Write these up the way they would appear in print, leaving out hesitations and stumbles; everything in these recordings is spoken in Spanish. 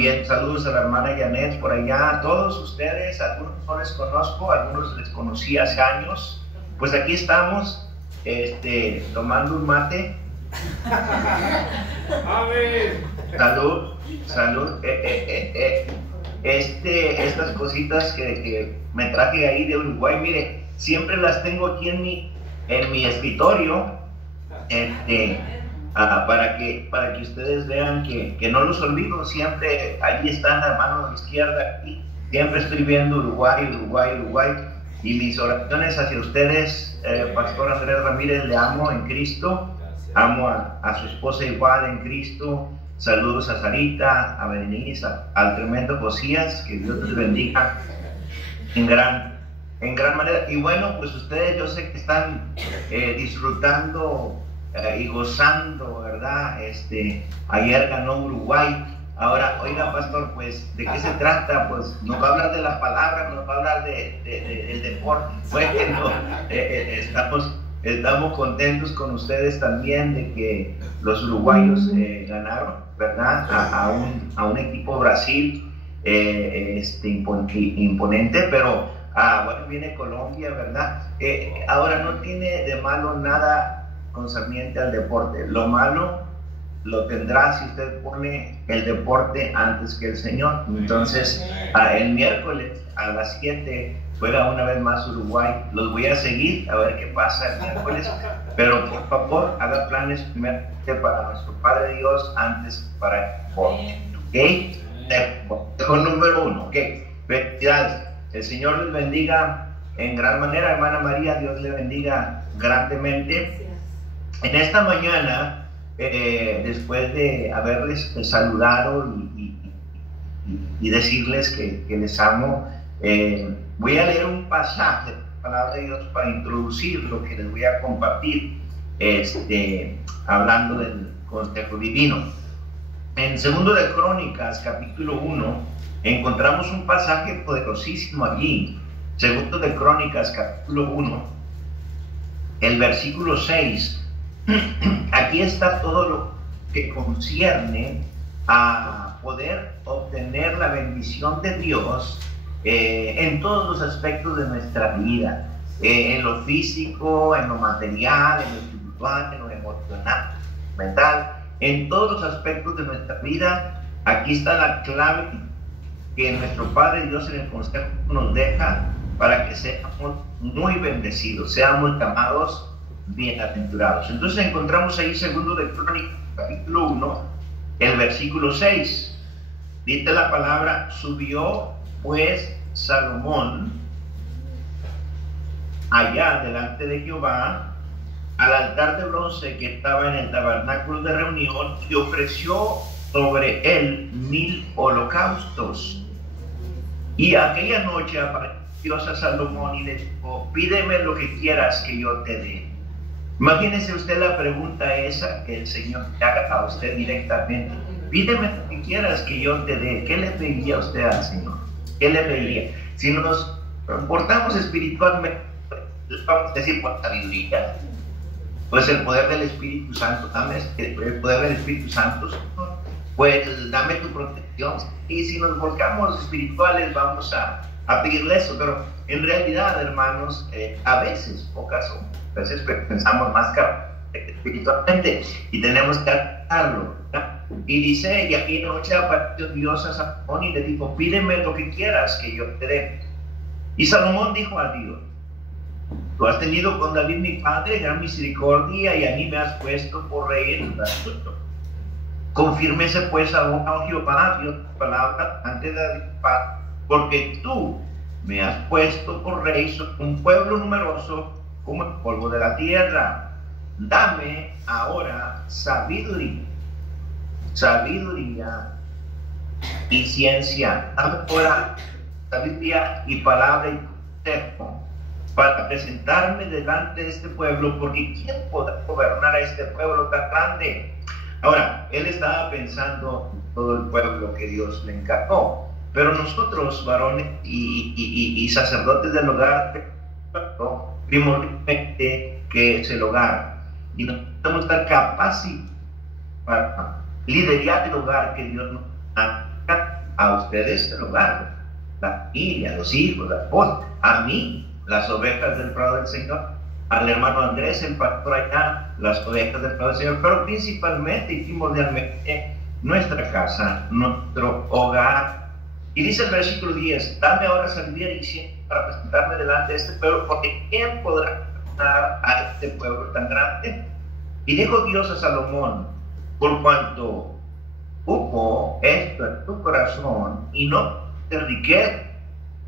Bien, saludos a la hermana Janet por allá, a todos ustedes, algunos no les conozco, algunos les conocí hace años. Pues aquí estamos, tomando un mate. Amén. Salud, salud. Estas cositas que me traje ahí de Uruguay, mire, siempre las tengo aquí en mi escritorio, para que ustedes vean que no los olvido. Siempre ahí están a mano izquierda, y siempre estoy viendo Uruguay, Uruguay, Uruguay, y mis oraciones hacia ustedes. Pastor Andrés Ramírez, le amo en Cristo, amo a su esposa igual en Cristo. Saludos a Sarita, a Berenice, al tremendo Josías, que Dios les bendiga en gran manera. Y bueno, pues ustedes, yo sé que están disfrutando y gozando, ¿verdad? Ayer ganó Uruguay. Ahora, oiga, pastor, pues, ¿de qué se trata? Pues nos va a hablar de la palabra, nos va a hablar del deporte. Bueno, estamos contentos con ustedes también de que los uruguayos ganaron, ¿verdad? A un equipo Brasil imponente, pero bueno, viene Colombia, ¿verdad? Ahora, no tiene de malo nada concerniente al deporte. Lo malo lo tendrá si usted pone el deporte antes que el Señor. Entonces, el miércoles a las 7 juega una vez más Uruguay. Los voy a seguir a ver qué pasa el miércoles, pero por favor haga planes primero para nuestro Padre Dios antes para el deporte, ¿ok? Con número 1, ¿ok? Felicidades. El Señor les bendiga en gran manera, hermana María. Dios le bendiga grandemente. En esta mañana, después de haberles saludado y decirles que les amo, voy a leer un pasaje de la palabra de Dios para introducir lo que les voy a compartir, hablando del consejo divino. En 2 de Crónicas, capítulo 1, encontramos un pasaje poderosísimo allí. 2 de Crónicas, capítulo 1, el versículo 6. Aquí está todo lo que concierne a poder obtener la bendición de Dios en todos los aspectos de nuestra vida, en lo físico, en lo material, en lo espiritual, en lo emocional, mental, en todos los aspectos de nuestra vida. Aquí está la clave que nuestro Padre Dios en el consejo nos deja para que seamos muy bendecidos, seamos llamados bienaventurados. Entonces encontramos ahí 2 de Crónicas, capítulo 1, el versículo 6. Dice la palabra: subió pues Salomón allá delante de Jehová al altar de bronce que estaba en el tabernáculo de reunión, y ofreció sobre él 1000 holocaustos. Y aquella noche apareció Dios a Salomón y le dijo: pídeme lo que quieras que yo te dé. Imagínese usted la pregunta esa que el Señor le haga a usted directamente: pídeme lo que quieras que yo te dé. ¿Qué le pediría usted al Señor? ¿Qué le pediría? Si nos comportamos espiritualmente, vamos a decir por sabiduría, pues el poder del Espíritu Santo, dame el poder del Espíritu Santo, Señor, pues dame tu protección. Y si nos volcamos espirituales, vamos a pedirle eso. Pero en realidad, hermanos, a veces, pocas veces pensamos más espiritualmente y tenemos que aceptarlo, ¿no? Y dice: y aquí noche apareció Dios a Salomón y le dijo: pídeme lo que quieras que yo te dé. Y Salomón dijo a Dios: tú has tenido con David mi padre gran misericordia, y a mí me has puesto por rey en Judá. Confírmese pues ahora, oh Jehová, Dios, tu palabra ante David, porque tú me has puesto por rey sobre un pueblo numeroso como el polvo de la tierra. Dame ahora sabiduría y ciencia. Dame ahora sabiduría y palabra y consejo para presentarme delante de este pueblo, porque ¿quién podrá gobernar a este pueblo tan grande? Ahora, él estaba pensando en todo el pueblo que Dios le encargó, pero nosotros, varones y sacerdotes del hogar, primordialmente que es el hogar, y nos podemos estar capacitados para liderar el hogar que Dios nos ha a ustedes el hogar, la familia, los hijos, la esposa, a mí, las ovejas del prado del Señor, al hermano Andrés, el pastor allá, las ovejas del prado del Señor, pero principalmente y primordialmente nuestra casa, nuestro hogar. Y dice el versículo 10, dame ahora sabiduría y ciencia para presentarme delante de este pueblo, porque ¿quién podrá presentar a este pueblo tan grande? Y dijo Dios a Salomón, por cuanto hubo esto en tu corazón y no te riqueza,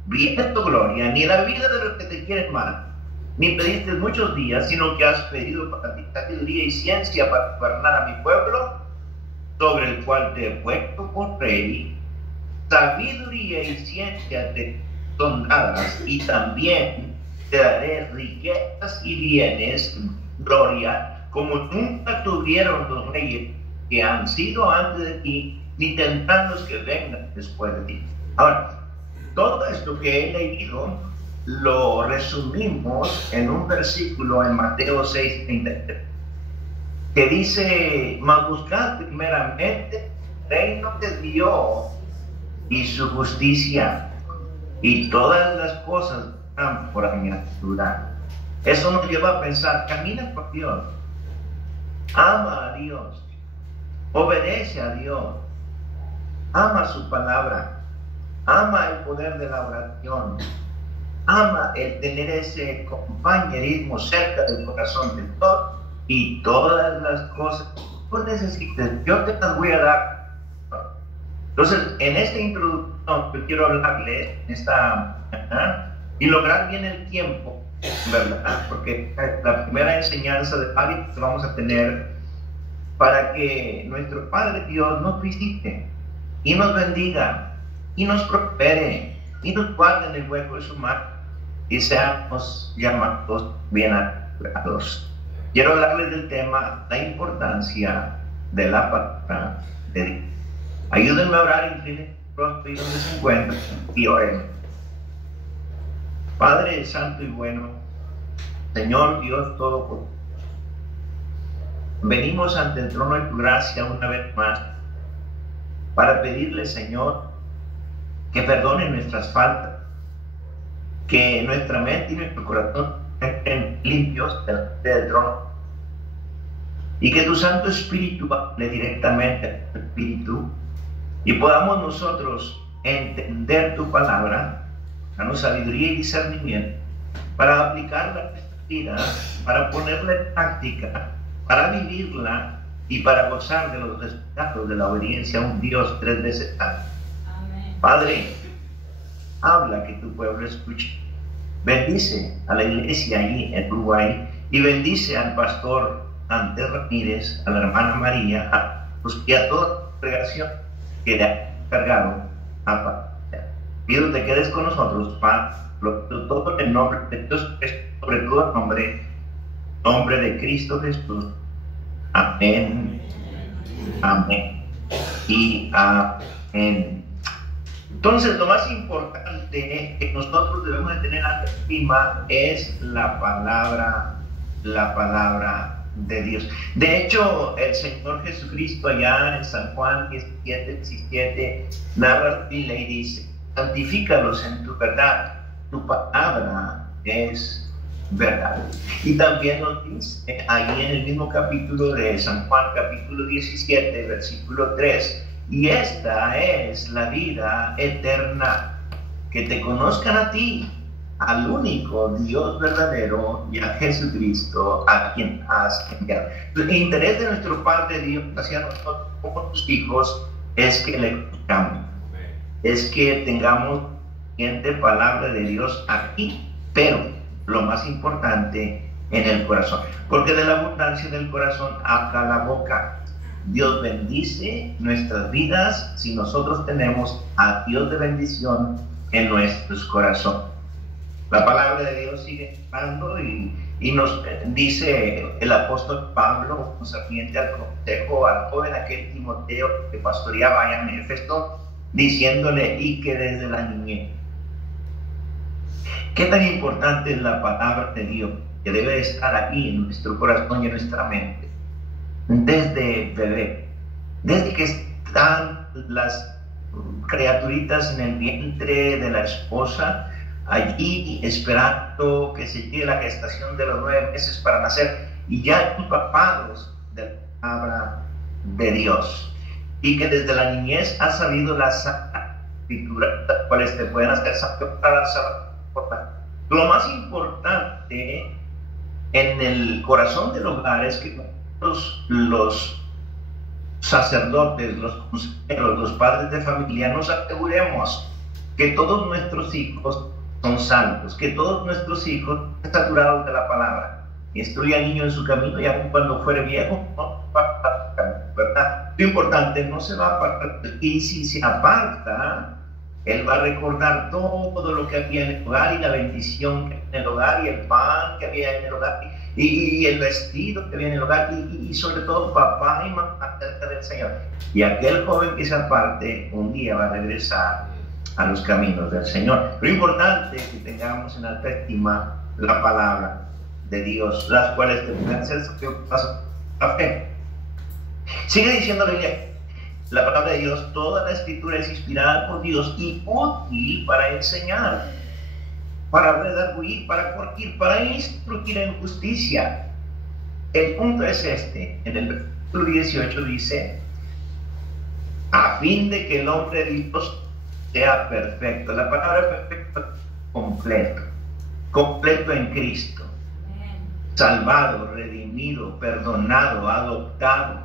viene tu gloria, ni la vida de los que te quieren mal, ni pediste muchos días, sino que has pedido para ti sabiduría y ciencia para gobernar a mi pueblo, sobre el cual te he puesto por rey. Sabiduría y ciencia te son dadas, y también te daré riquezas y bienes, gloria, como nunca tuvieron los reyes que han sido antes de ti, ni tendrán los que vengan después de ti. Ahora, todo esto que he leído lo resumimos en un versículo en Mateo 6:33, que dice, mas buscad primeramente el reino de Dios y su justicia, y todas las cosas están por añadidura. Eso nos lleva a pensar, camina por Dios, ama a Dios, obedece a Dios, ama su palabra, ama el poder de la oración, ama el tener ese compañerismo cerca del corazón de Dios, y todas las cosas que tú necesites, yo te las voy a dar. Entonces, en esta introducción yo quiero hablarles y lograr bien el tiempo, ¿verdad? Porque la primera enseñanza de hábitos que vamos a tener para que nuestro Padre Dios nos visite y nos bendiga y nos prospere y nos guarde en el hueco de su mano y seamos llamados bienaventurados. Quiero hablarles del tema, la importancia de la palabra de Dios. Ayúdenme a orar, inclinen pronto y donde se encuentren y oren. Padre Santo y bueno, Señor Dios Todopoderoso, venimos ante el trono de tu gracia una vez más para pedirle, Señor, que perdone nuestras faltas, que nuestra mente y nuestro corazón estén limpios del trono, y que tu Santo Espíritu hable directamente al Espíritu y podamos nosotros entender tu palabra, danos sabiduría y discernimiento para aplicarla a nuestra vida, para ponerla en práctica, para vivirla y para gozar de los resultados de la obediencia a un Dios 3 veces santo. Padre, habla que tu pueblo escuche. Bendice a la iglesia allí en Uruguay y bendice al pastor Andrés Ramírez, a la hermana María, y a toda la congregación que le ha encargado a Padre. Pido que te quedes con nosotros, Padre, todo en el nombre de Dios, sobre todo en nombre de Cristo Jesús. Amén, amén y amén. Entonces, lo más importante que nosotros debemos de tener ante estima es la palabra de Dios. De hecho, el Señor Jesucristo allá en San Juan 17:17 narra y le dice, santifícalos en tu verdad, tu palabra es verdad. Y también nos dice ahí en el mismo capítulo de San Juan, capítulo 17, versículo 3, y esta es la vida eterna, que te conozcan a ti, al único Dios verdadero, y a Jesucristo, a quien has enviado. El interés de nuestro Padre Dios hacia nosotros como sus hijos es que le conozcamos, es que tengamos suficiente palabra de Dios aquí, pero lo más importante, en el corazón, porque de la abundancia del corazón habla la boca. Dios bendice nuestras vidas si nosotros tenemos a Dios de bendición en nuestros corazones. La palabra de Dios sigue hablando y nos dice el apóstol Pablo, concerniente al consejo al joven aquel Timoteo que pastoreaba allá en Éfeso, diciéndole, y que desde la niñez. ¿Qué tan importante es la palabra de Dios que debe estar aquí en nuestro corazón y en nuestra mente? Desde bebé, desde que están las criaturitas en el vientre de la esposa, allí esperando que se llegue la gestación de los 9 meses para nacer, y ya empapados de la palabra de Dios, y que desde la niñez ha sabido las escrituras, las cuales te pueden hacer sabio para salvar. Lo más importante en el corazón del hogar es que los sacerdotes, los consejeros, los padres de familia, nos aseguremos que todos nuestros hijos son santos, que todos nuestros hijos están saturados de la palabra. Instruye al niño en su camino y aun cuando fuere viejo, no va a apartar, ¿verdad? Lo importante, no se va a apartar, y si se aparta, él va a recordar todo lo que había en el hogar y la bendición que había en el hogar y el pan que había en el hogar y el vestido que había en el hogar y sobre todo papá y mamá cerca del Señor. Y aquel joven que se aparte un día va a regresar a los caminos del Señor. Lo importante es que tengamos en alta estima la palabra de Dios, las cuales te pueden hacer la fe. Sigue diciendo la palabra de Dios: toda la escritura es inspirada por Dios y útil para enseñar, para redarguir, para corregir, para instruir en justicia. El punto es este: en el versículo 18 dice, a fin de que el hombre de Dios sea perfecto. La palabra perfecto es completo, completo en Cristo, salvado, redimido, perdonado, adoptado,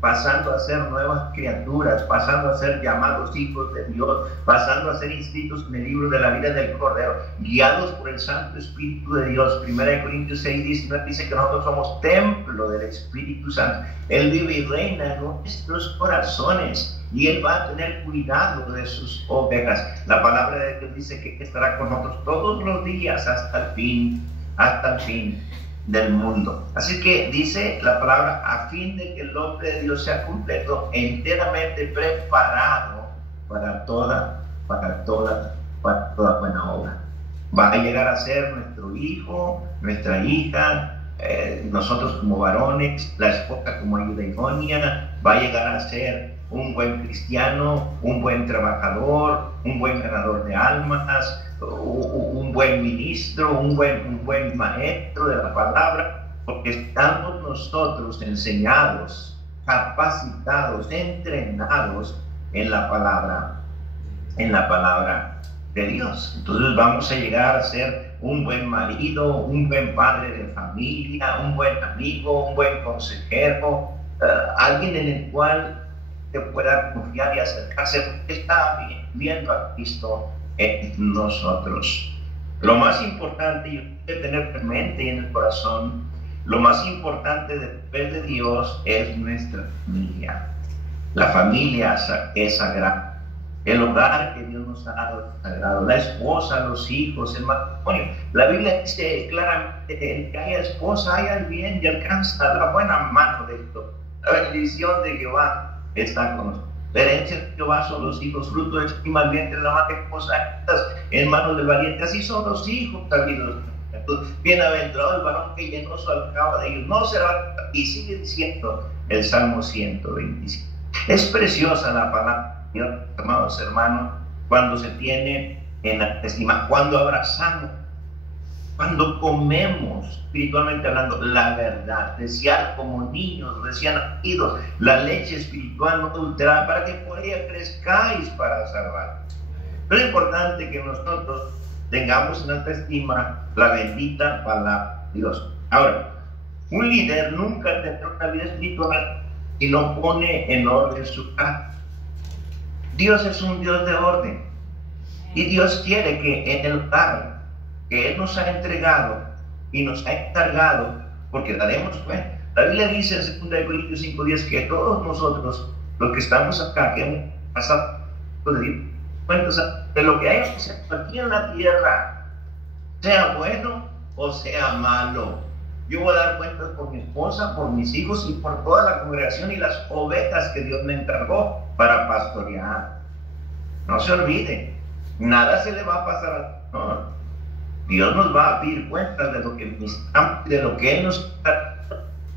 pasando a ser nuevas criaturas, pasando a ser llamados hijos de Dios, pasando a ser inscritos en el libro de la vida del Cordero, guiados por el Santo Espíritu de Dios. 1 Corintios 6, 19 dice que nosotros somos templo del Espíritu Santo. Él vive y reina en nuestros corazones y Él va a tener cuidado de sus ovejas. La palabra de Dios dice que estará con nosotros todos los días hasta el fin del mundo. Así que dice la palabra, a fin de que el hombre de Dios sea completo, enteramente preparado para toda buena obra. Va a llegar a ser nuestro hijo, nuestra hija, nosotros como varones, la esposa como ayuda idónea, va a llegar a ser un buen cristiano, un buen trabajador, un buen ganador de almas, un buen ministro, un buen maestro de la palabra, porque estamos nosotros enseñados, capacitados, entrenados en la palabra de Dios. Entonces vamos a llegar a ser un buen marido, un buen padre de familia, un buen amigo, un buen consejero, alguien en el cual te pueda confiar y acercarse, porque está viendo a Cristo en nosotros. Lo más importante, y hay que tener en mente y en el corazón, lo más importante después de Dios es nuestra familia. La familia es sagrada. El hogar que Dios nos ha dado es sagrado. La esposa, los hijos, el matrimonio. La Biblia dice claramente que el que haya esposa haya el bien y alcanza la buena mano de Dios. La bendición de Jehová está con nosotros. La herencia de Jehová son los hijos, fruto de estima, el vientre de la madre esposa, en manos del valiente. Así son los hijos sabidos. Bienaventurado el varón que llenó su alcaba de ellos, no será. Y sigue diciendo el Salmo 125. Es preciosa la palabra de Dios, amados hermanos, cuando se tiene en la estima, cuando abrazamos, cuando comemos, espiritualmente hablando, la verdad, desear como niños recién nacidos la leche espiritual no adulterada, para que por ella crezcáis para salvar. Pero es importante que nosotros tengamos en alta estima la bendita palabra de Dios. Ahora, un líder nunca tendrá una vida espiritual si no pone en orden su casa. Dios es un Dios de orden, y Dios quiere que en el hogar que Él nos ha entregado y nos ha encargado, porque daremos cuenta. La Biblia dice en 2 Corintios 5:10 que todos nosotros, los que estamos acá, que hemos pasado cuentas de lo que hayamos hecho aquí en la tierra, sea bueno o sea malo. Yo voy a dar cuentas por mi esposa, por mis hijos y por toda la congregación y las ovejas que Dios me encargó para pastorear. No se olvide, nada se le va a pasar al Señor. Dios nos va a pedir cuentas de lo que necesitamos, de lo que Él nos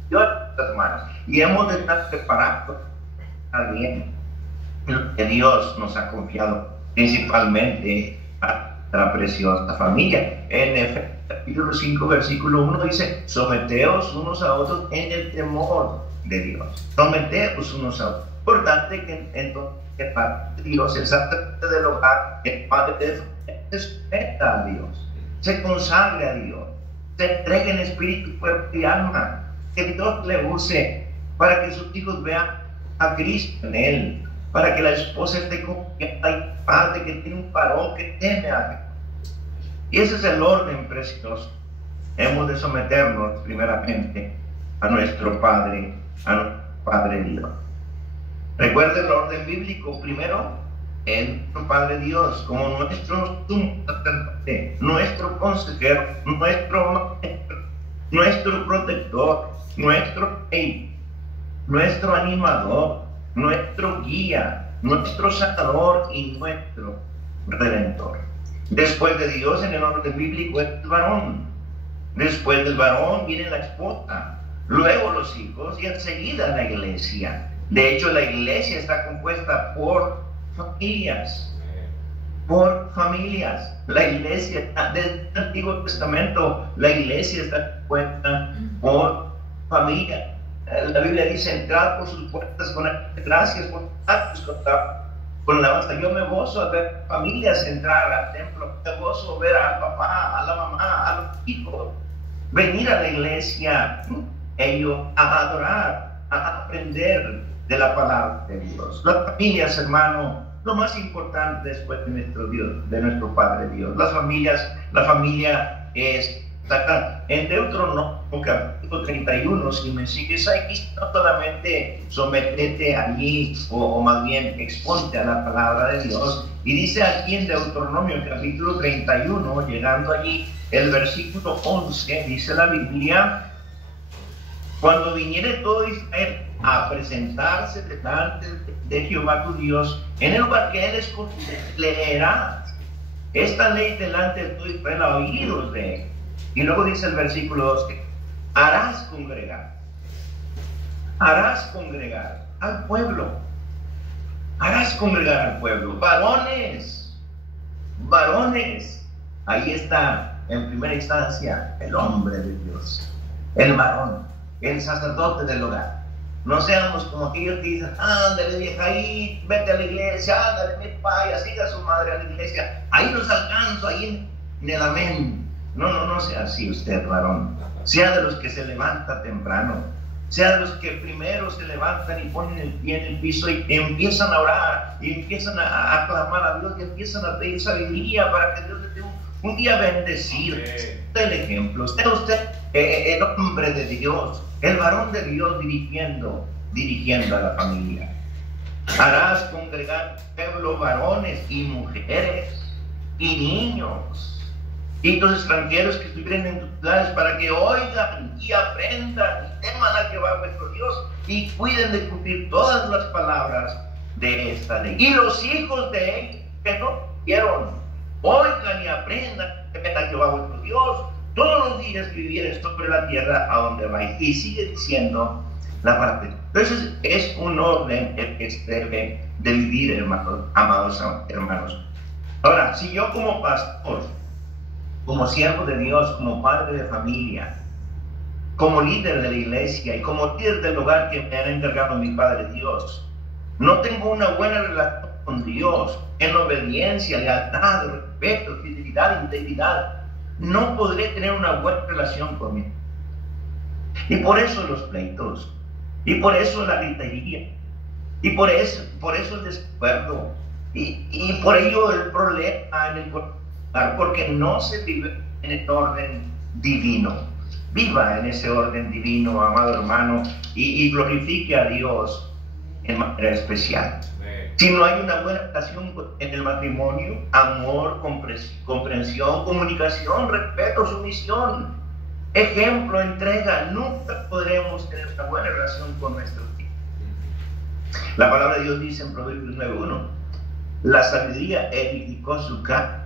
dio a nuestras manos. Y hemos de estar preparados para estar bien. lo que Dios nos ha confiado, principalmente a la preciosa familia. En Efesios capítulo 5, versículo 1 dice: someteos unos a otros en el temor de Dios. Someteos unos a otros. Importante que entonces el Padre de Dios, el sacerdote del hogar, el Padre de familia, se sujeta a Dios, se consagra a Dios, se entrega en espíritu, cuerpo y alma, que Dios le use para que sus hijos vean a Cristo en él, para que la esposa esté confiada y padre que tiene un varón que teme a Dios. Y ese es el orden precioso. Hemos de someternos primeramente a nuestro Padre Dios. Recuerda el orden bíblico. Primero, nuestro Padre Dios, como nuestro sumo sacerdote, nuestro consejero, nuestro maestro, nuestro protector, nuestro rey, nuestro animador, nuestro guía, nuestro sanador y nuestro redentor. Después de Dios, en el orden bíblico, es el varón. Después del varón viene la esposa, luego los hijos y enseguida la iglesia. De hecho, la iglesia está compuesta por familias. Por familias. La iglesia, desde el Antiguo Testamento, la iglesia está compuesta por familias. La Biblia dice: entrad por sus puertas con gracias, por con alabanza. Yo me gozo a ver familias entrar al templo, me gozo ver al papá, a la mamá, a los hijos venir a la iglesia, ellos a adorar, a aprender de la palabra de Dios. Las familias, hermano, lo más importante después de nuestro Dios, de nuestro Padre Dios. La familia es sagrada. En Deuteronomio capítulo 31, si me sigues aquí, no solamente sometete allí, o más bien exponte a la palabra de Dios. Y dice aquí en Deuteronomio capítulo 31, llegando allí, el versículo 11, dice la Biblia: cuando viniere todo Israel a presentarse delante de Jehová tu Dios, en el lugar que él escogiere, leerás esta ley delante de tu Israel a oídos de él. Y luego dice el versículo 12: harás congregar al pueblo, varones. Ahí está en primera instancia el hombre de Dios, el varón, el sacerdote del hogar. No seamos como aquellos que dicen: ándale vieja, ahí, vete a la iglesia, ándale mi paya, siga a su madre a la iglesia, ahí los alcanzo, ahí en el amén. No sea así usted, varón. Sea de los que se levanta temprano, sea de los que primero se levantan y ponen el pie en el piso y empiezan a orar, y empiezan a clamar a Dios, y empiezan a pedir sabiduría para que Dios les dé un día bendecido. El ejemplo, usted el hombre de Dios, el varón de Dios dirigiendo a la familia. Harás congregar pueblo, varones y mujeres y niños y los extranjeros que estuvieran en tus ciudades, para que oigan y aprendan y teman a Jehová vuestro Dios y cuiden de cumplir todas las palabras de esta ley. Y los hijos de ellos que no vieron, oigan y aprendan que teman a Jehová vuestro Dios todos los días que vivieres sobre la tierra a donde vais. Y sigue diciendo la parte. Entonces es un orden el que se debe de vivir, hermanos, amados hermanos. Ahora, si yo como pastor, como siervo de Dios, como padre de familia, como líder de la iglesia y como líder del hogar que me han encargado mi Padre Dios, no tengo una buena relación con Dios, en obediencia, lealtad, respeto, fidelidad, integridad, no podré tener una buena relación con Él. Y por eso los pleitos, y por eso la gritería, y por eso el desacuerdo, y por ello el problema en el corazón, porque no se vive en el orden divino. Viva en ese orden divino, amado hermano, y glorifique a Dios en manera especial. Si no hay una buena relación en el matrimonio, amor, comprensión, comunicación, respeto, sumisión, ejemplo, entrega, nunca podremos tener una buena relación con nuestros hijos. La palabra de Dios dice en Proverbios 9:1: la sabiduría edificó su casa,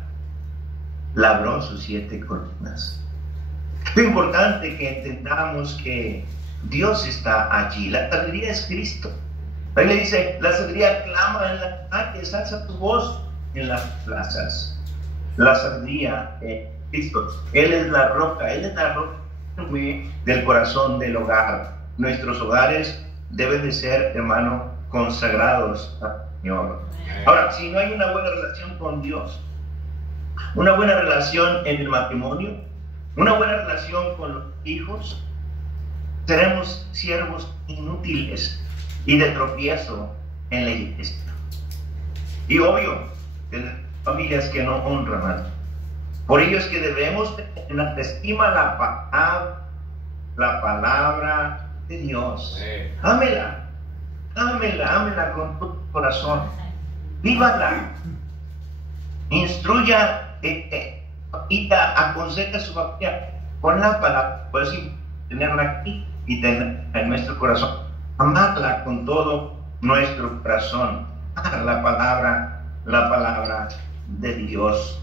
labró sus 7 columnas. Lo importante es que entendamos que Dios está allí. La sabiduría es Cristo. Ahí le dice, la sabiduría clama en las calles, alza tu voz en las plazas. La sabiduría es Cristo. Él es la roca del corazón del hogar. Nuestros hogares deben de ser, hermano, consagrados al Señor. Ahora, si no hay una buena relación con Dios, una buena relación en el matrimonio, una buena relación con los hijos, seremos siervos inútiles y de tropiezo en la iglesia. Y obvio, tener familias que no honran a Dios. Por ello es que debemos tener en alta estima la palabra de Dios. Ámela con tu corazón. Vívala. Instruya y aconseja a su familia con la palabra. Puedes tenerla aquí y tenerla en nuestro corazón. Amarla con todo nuestro corazón. Amar la palabra de Dios.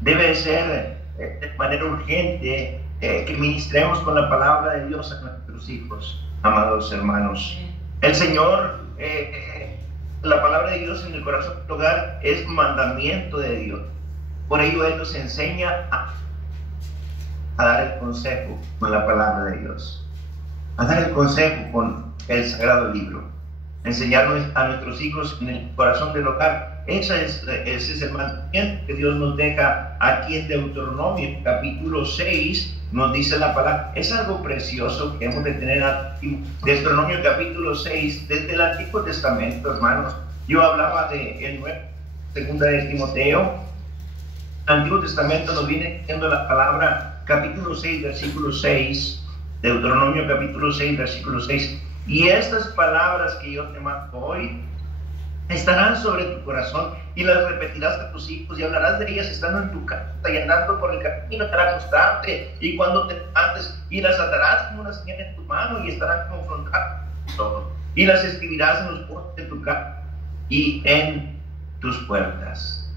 Debe ser de manera urgente que ministremos con la palabra de Dios a nuestros hijos, amados hermanos. El Señor, la palabra de Dios en el corazón del hogar es mandamiento de Dios. Por ello Él nos enseña a dar el consejo con la palabra de Dios, a dar el consejo con el sagrado libro, enseñarnos a nuestros hijos en el corazón del hogar. Ese es el mandamiento que Dios nos deja aquí en Deuteronomio capítulo 6. Nos dice la palabra, es algo precioso que hemos de tener aquí. Deuteronomio capítulo 6, desde el Antiguo Testamento, hermanos. Yo hablaba de el Nuevo, segunda de Timoteo. El Antiguo Testamento nos viene diciendo la palabra, capítulo 6, versículo 6, Deuteronomio capítulo 6, versículo 6. Y estas palabras que yo te mando hoy estarán sobre tu corazón y las repetirás a tus hijos y hablarás de ellas estando en tu casa y andando por el camino para acostarte y cuando te levantes, y las atarás como una señal en tu mano y estarán confrontadas y las escribirás en los postes de tu casa y en tus puertas.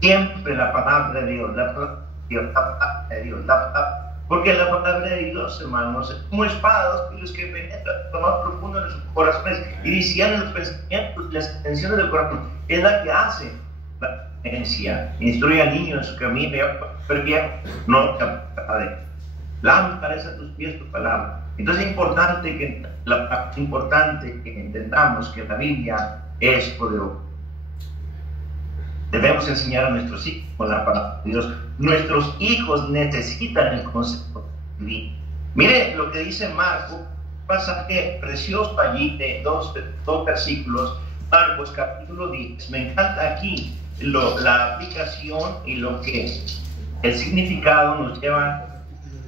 Siempre la palabra de Dios, la palabra de Dios, la palabra de Dios, la palabra. Porque la palabra de Dios, hermanos, es como espadas y los que penetran lo más profundo de sus corazones y disciernen los pensamientos y las intenciones del corazón. Es la que hace la diferencia. Instruye al niño en su camino, pero viejo no capaz de. Lámpara es a tus pies tu palabra. Entonces es importante que entendamos que la Biblia es poderosa. Debemos enseñar a nuestros hijos con la palabra de Dios. Nuestros hijos necesitan el consejo divino. Mire lo que dice Marcos, un pasaje precioso allí de dos versículos. Marcos capítulo 10. Me encanta aquí la aplicación y lo que el significado nos lleva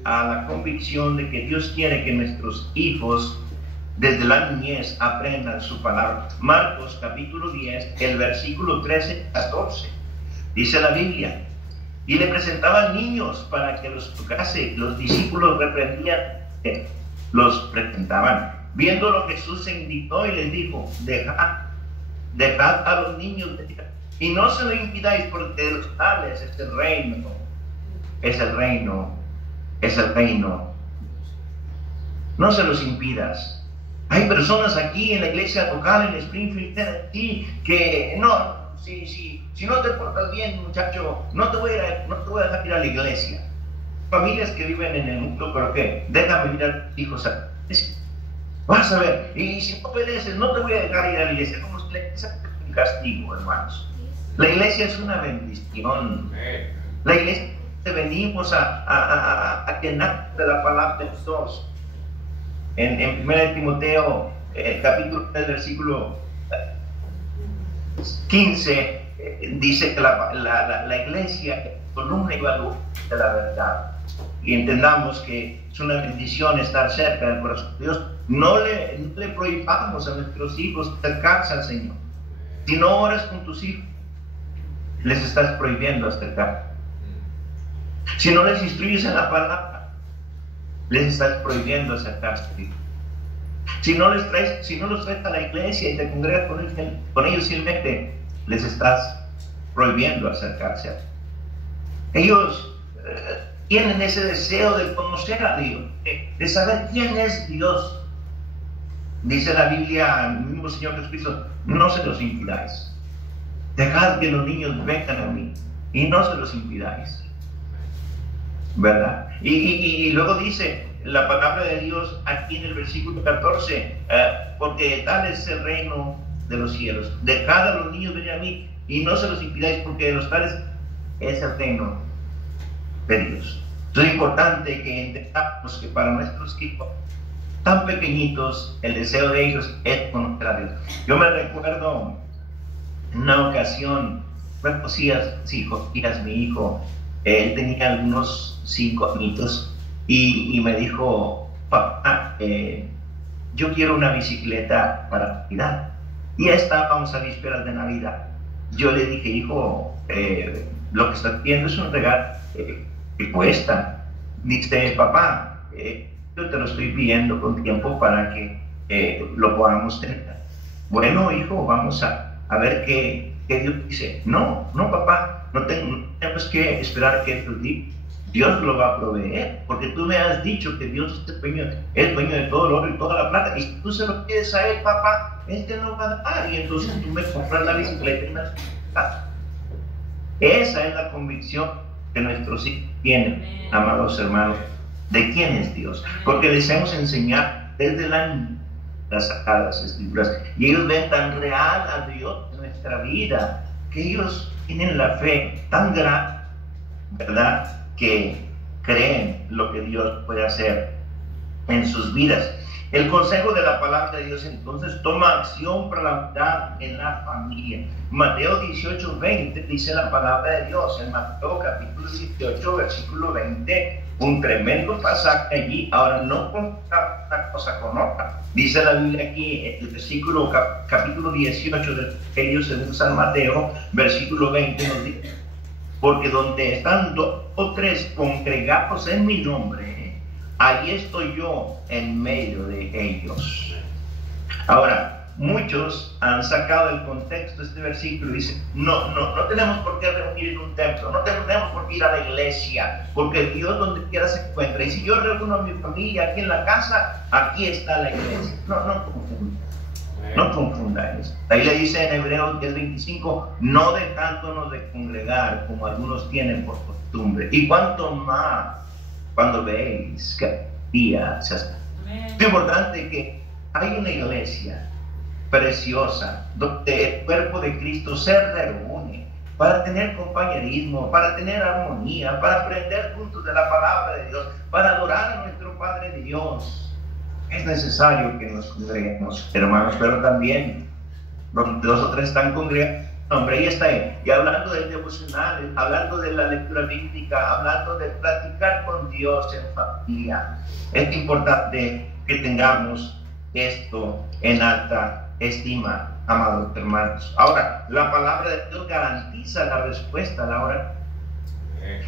a la convicción de que Dios quiere que nuestros hijos desde la niñez aprendan su palabra. Marcos capítulo 10, el versículo 13-14, dice la Biblia: y le presentaban niños para que los tocase. Los discípulos reprendían, los presentaban. Viéndolo, Jesús se indignó y les dijo: dejad a los niños y no se lo impidáis, porque de los tales es el reino. No se los impidas. Hay personas aquí en la iglesia local en Springfield, Tennessee, que no, si no te portas bien, muchacho, no te voy a dejar ir a la iglesia. Familias que viven en el mundo, pero que déjame ir a tus hijos a la iglesia. Vas a ver, y si no obedeces, no te voy a dejar ir a la iglesia. Como si la iglesia es un castigo, hermanos. La iglesia es una bendición. La iglesia, venimos a llenar de la palabra de Dios. En 1 Timoteo, capítulo 3, versículo 15, dice que la iglesia es columna y valor de la verdad. Y entendamos que es una bendición estar cerca del corazón de Dios. No le prohibamos a nuestros hijos acercarse al Señor. Si no oras con tus hijos, les estás prohibiendo acercar. Si no les instruyes en la palabra, les estás prohibiendo acercarse a Dios. Si no los traes a la iglesia y te congregas con ellos fielmente, les estás prohibiendo acercarse a Dios. Ellos tienen ese deseo de conocer a Dios, de saber quién es Dios. Dice la Biblia, el mismo Señor Jesucristo, no se los impidáis. Dejad que los niños vengan a mí y no se los impidáis. ¿Verdad? Y luego dice la palabra de Dios aquí en el versículo 14, porque tal es el reino de los cielos. Dejad a los niños venir a mí y no se los impidáis, porque de los tales es el reino de Dios. Es importante que entendamos que para nuestros hijos tan pequeñitos, el deseo de ellos es conocer a Dios. Yo me recuerdo en una ocasión, bueno, sí, mi hijo, él tenía algunos 5 añitos y me dijo, papá, yo quiero una bicicleta para Navidad. Y ya estábamos a vísperas de Navidad. Yo le dije, hijo, lo que estás pidiendo es un regalo que cuesta. Dice, papá, yo te lo estoy pidiendo con tiempo para que lo podamos tener. Bueno, hijo, vamos a ver qué Dios dice. No, papá, no tenemos que esperar que Dios diga. Dios lo va a proveer, porque tú me has dicho que Dios es dueño de todo el oro y toda la plata, y si tú se lo pides a Él, papá, Él te lo va a dar, y entonces tú me compras la bicicleta y me la... Esa es la convicción que nuestros hijos tienen, amados hermanos, de quién es Dios, porque les hemos enseñado desde las Sagradas Escrituras, y ellos ven tan real a Dios en nuestra vida, que ellos tienen la fe tan grande, ¿verdad?, que creen lo que Dios puede hacer en sus vidas. El consejo de la palabra de Dios entonces toma acción para la unidad en la familia. Mateo 18:20 dice la palabra de Dios, en Mateo capítulo 18 versículo 20, un tremendo pasaje allí. Ahora no con una cosa con otra. Dice la Biblia aquí, el versículo capítulo 18 del Evangelio según San Mateo, versículo 20 nos dice: porque donde están 2 o 3 congregados en mi nombre, allí estoy yo en medio de ellos. Ahora, muchos han sacado del contexto este versículo y dicen, no tenemos por qué reunir en un templo, no tenemos por qué ir a la iglesia, porque Dios donde quiera se encuentra. Y si yo reúno a mi familia aquí en la casa, aquí está la iglesia. No confunda eso. Ahí le dice en Hebreos 10:25, no dejándonos de congregar como algunos tienen por costumbre. Y cuanto más cuando veis que el día se acerca. Es importante que hay una iglesia preciosa donde el cuerpo de Cristo se reúne para tener compañerismo, para tener armonía, para aprender juntos de la palabra de Dios, para adorar a nuestro Padre Dios. Es necesario que nos congreguemos, hermanos, pero también donde 2 o 3 están congregados, hombre, ahí está él. Y hablando del devocional, hablando de la lectura bíblica, hablando de platicar con Dios en familia, es importante que tengamos esto en alta estima, amados hermanos. Ahora, la palabra de Dios garantiza la respuesta a la oración.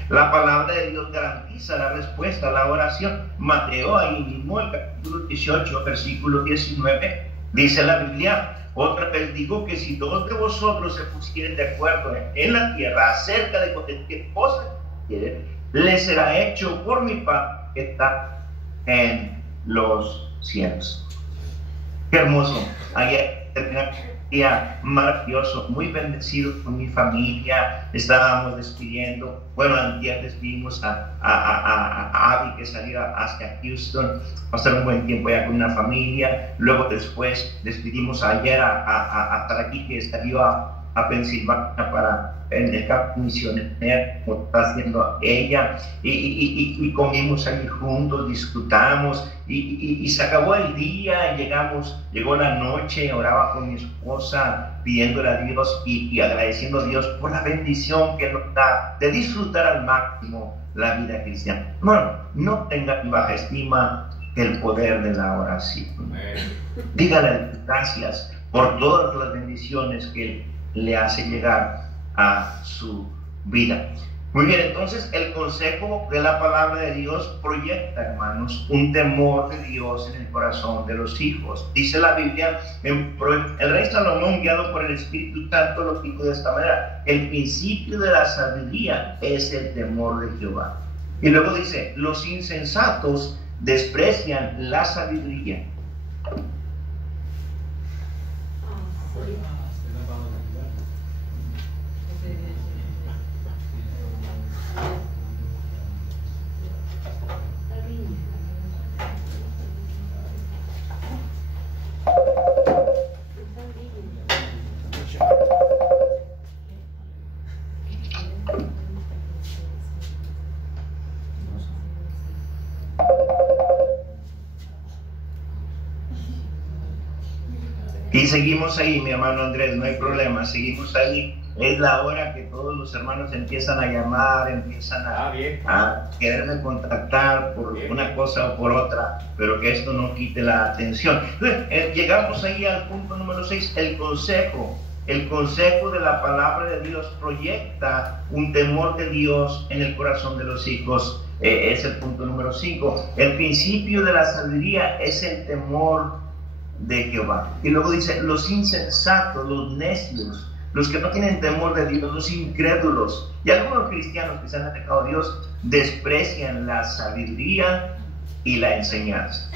La palabra de Dios garantiza la respuesta a la oración. Mateo, ahí mismo, el capítulo 18, versículo 19, dice la Biblia: otra vez digo que si 2 de vosotros se pusieren de acuerdo en la tierra acerca de cualquier cosa que quieren, les será hecho por mi Padre que está en los cielos. Qué hermoso. Ayer terminamos día maravilloso, muy bendecido con mi familia. Estábamos despidiendo, bueno, antes despedimos a Abby, que salió hacia Houston, pasar un buen tiempo allá con una familia. Luego después despedimos ayer a Taraqui, que salió a Pensilvania para en el campo misionero, como está haciendo ella, y comimos allí juntos, disfrutamos, y se acabó el día, llegó la noche, oraba con mi esposa, pidiéndole a Dios y agradeciendo a Dios por la bendición que nos da de disfrutar al máximo la vida cristiana. Bueno, no tenga en baja estima el poder de la oración. Dígale gracias por todas las bendiciones que Él le hace llegar a su vida. Muy bien, entonces el consejo de la palabra de Dios proyecta, hermanos, un temor de Dios en el corazón de los hijos. Dice la Biblia, el rey Salomón, guiado por el Espíritu Santo, lo dijo de esta manera: el principio de la sabiduría es el temor de Jehová. Y luego dice: los insensatos desprecian la sabiduría Y seguimos ahí, mi hermano Andrés, no hay problema, seguimos ahí. Es la hora que todos los hermanos empiezan a llamar, empiezan a quererme contactar por una cosa o por otra, pero que esto no quite la atención. Llegamos ahí al punto número 6, el consejo. El consejo de la palabra de Dios proyecta un temor de Dios en el corazón de los hijos. Es el punto número 5. El principio de la sabiduría es el temor de Jehová. Y luego dice, los insensatos, los necios, los que no tienen temor de Dios, los incrédulos y algunos cristianos que se han alejado de Dios, desprecian la sabiduría y la enseñanza.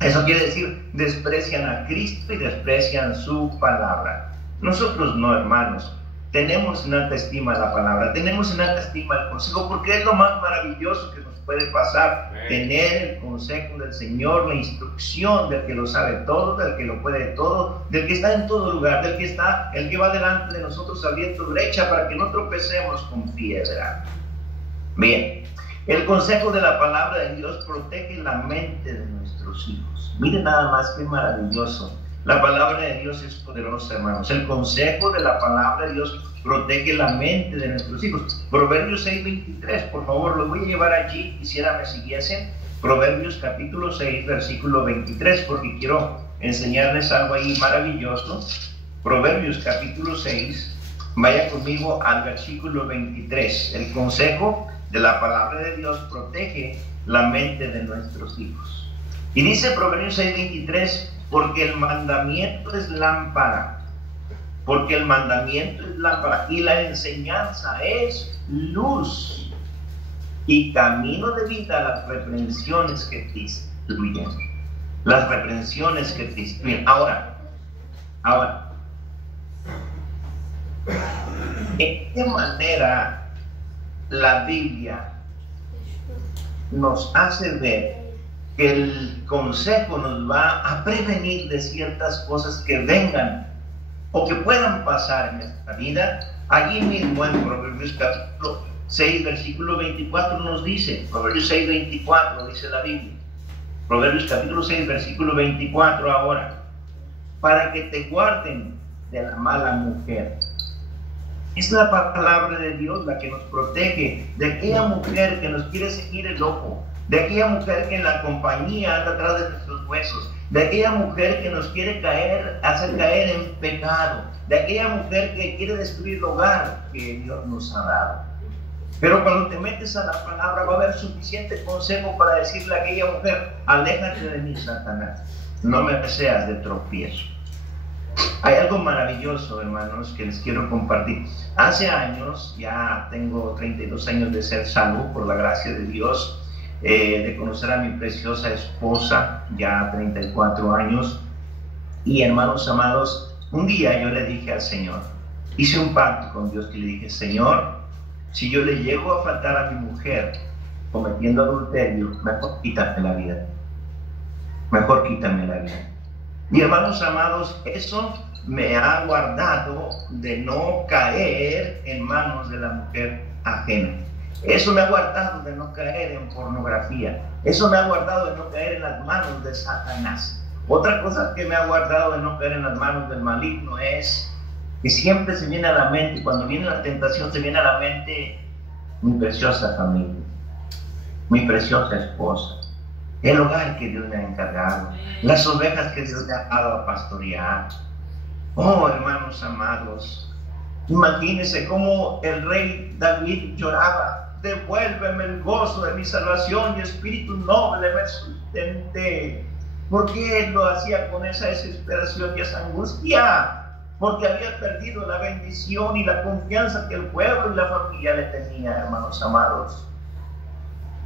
Eso quiere decir, desprecian a Cristo y desprecian su palabra. Nosotros no, hermanos, tenemos en alta estima la palabra, tenemos en alta estima el consejo, porque es lo más maravilloso que nos puede pasar, tener el consejo del Señor, la instrucción del que lo sabe todo, del que lo puede todo, del que está en todo lugar, del que está, el que va delante de nosotros abriendo brecha para que no tropecemos con piedra. Bien, el consejo de la palabra de Dios protege la mente de nuestros hijos. Miren nada más qué maravilloso. La palabra de Dios es poderosa, hermanos. El consejo de la palabra de Dios protege la mente de nuestros hijos. Proverbios 6:23, por favor, los voy a llevar allí, quisiera me siguiesen. Proverbios capítulo 6, versículo 23, porque quiero enseñarles algo ahí maravilloso. Proverbios capítulo 6, vaya conmigo al versículo 23. El consejo de la palabra de Dios protege la mente de nuestros hijos. Y dice Proverbios 6:23, porque el mandamiento es lámpara, porque el mandamiento es lámpara y la enseñanza es luz y camino de vida, las reprensiones que te instruyen, las reprensiones que te instruyen. Ahora, ¿en qué manera la Biblia nos hace ver que el consejo nos va a prevenir de ciertas cosas que vengan o que puedan pasar en nuestra vida? Allí mismo en Proverbios capítulo 6, versículo 24 nos dice, Proverbios 6, 24 dice la Biblia, Proverbios capítulo 6, versículo 24 ahora, para que te guarden de la mala mujer. Es la palabra de Dios la que nos protege de aquella mujer que nos quiere seguir el ojo, de aquella mujer que en la compañía anda atrás de nuestros huesos, de aquella mujer que nos quiere hacer caer en pecado, de aquella mujer que quiere destruir el hogar que Dios nos ha dado. Pero cuando te metes a la palabra va a haber suficiente consejo para decirle a aquella mujer, aléjate de mí, Satanás, no me seas de tropiezo. Hay algo maravilloso, hermanos, que les quiero compartir. Hace años, ya tengo 32 años de ser salvo por la gracia de Dios, de conocer a mi preciosa esposa, ya 34 años. Y hermanos amados, un día yo le dije al Señor, hice un pacto con Dios que le dije, Señor, si yo le llego a faltar a mi mujer cometiendo adulterio, mejor quítame la vida. Mejor quítame la vida. Y hermanos amados, eso me ha guardado de no caer en manos de la mujer ajena. Eso me ha guardado de no caer en pornografía. Eso me ha guardado de no caer en las manos de Satanás. Otra cosa que me ha guardado de no caer en las manos del maligno es que siempre se viene a la mente, cuando viene la tentación, se viene a la mente mi preciosa familia, mi preciosa esposa, el hogar que Dios me ha encargado, las ovejas que Dios me ha dado a pastorear. Oh, hermanos amados, imagínense cómo el rey David lloraba, devuélveme el gozo de mi salvación y espíritu noble me sustente. ¿Por qué lo hacía con esa desesperación y esa angustia? Porque había perdido la bendición y la confianza que el pueblo y la familia le tenía, hermanos amados.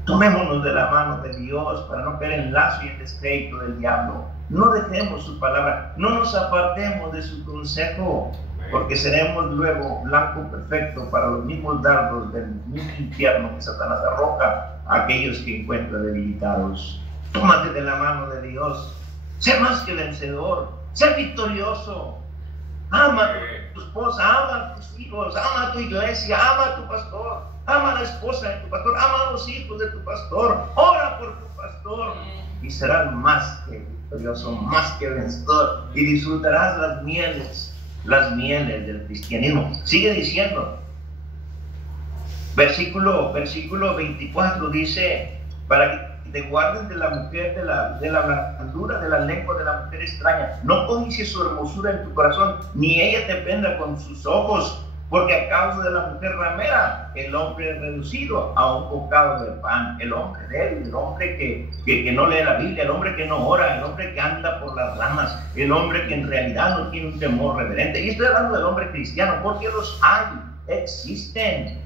Tomémonos de la mano de Dios para no caer en lazo y en descrédito del diablo. No dejemos su palabra, no nos apartemos de su consejo, porque seremos luego blanco perfecto para los mismos dardos del mismo infierno que Satanás arroja a aquellos que encuentra debilitados. Tómate de la mano de Dios, sé más que vencedor, sé victorioso. Ama a tu esposa, ama a tus hijos, ama a tu iglesia, ama a tu pastor, ama a la esposa de tu pastor, ama a los hijos de tu pastor, ora por tu pastor y serás más que victorioso, más que vencedor, y disfrutarás las mieles del cristianismo. Sigue diciendo, versículo 24 dice, para que te guarden de la mujer, de la blandura de la lengua de la mujer extraña. No codicies su hermosura en tu corazón, ni ella te prenda con sus ojos, porque a causa de la mujer ramera, el hombre es reducido a un bocado de pan. El hombre débil, el hombre que no lee la Biblia, el hombre que no ora, el hombre que anda por las ramas, el hombre que en realidad no tiene un temor reverente. Y estoy hablando del hombre cristiano, porque los hay, existen.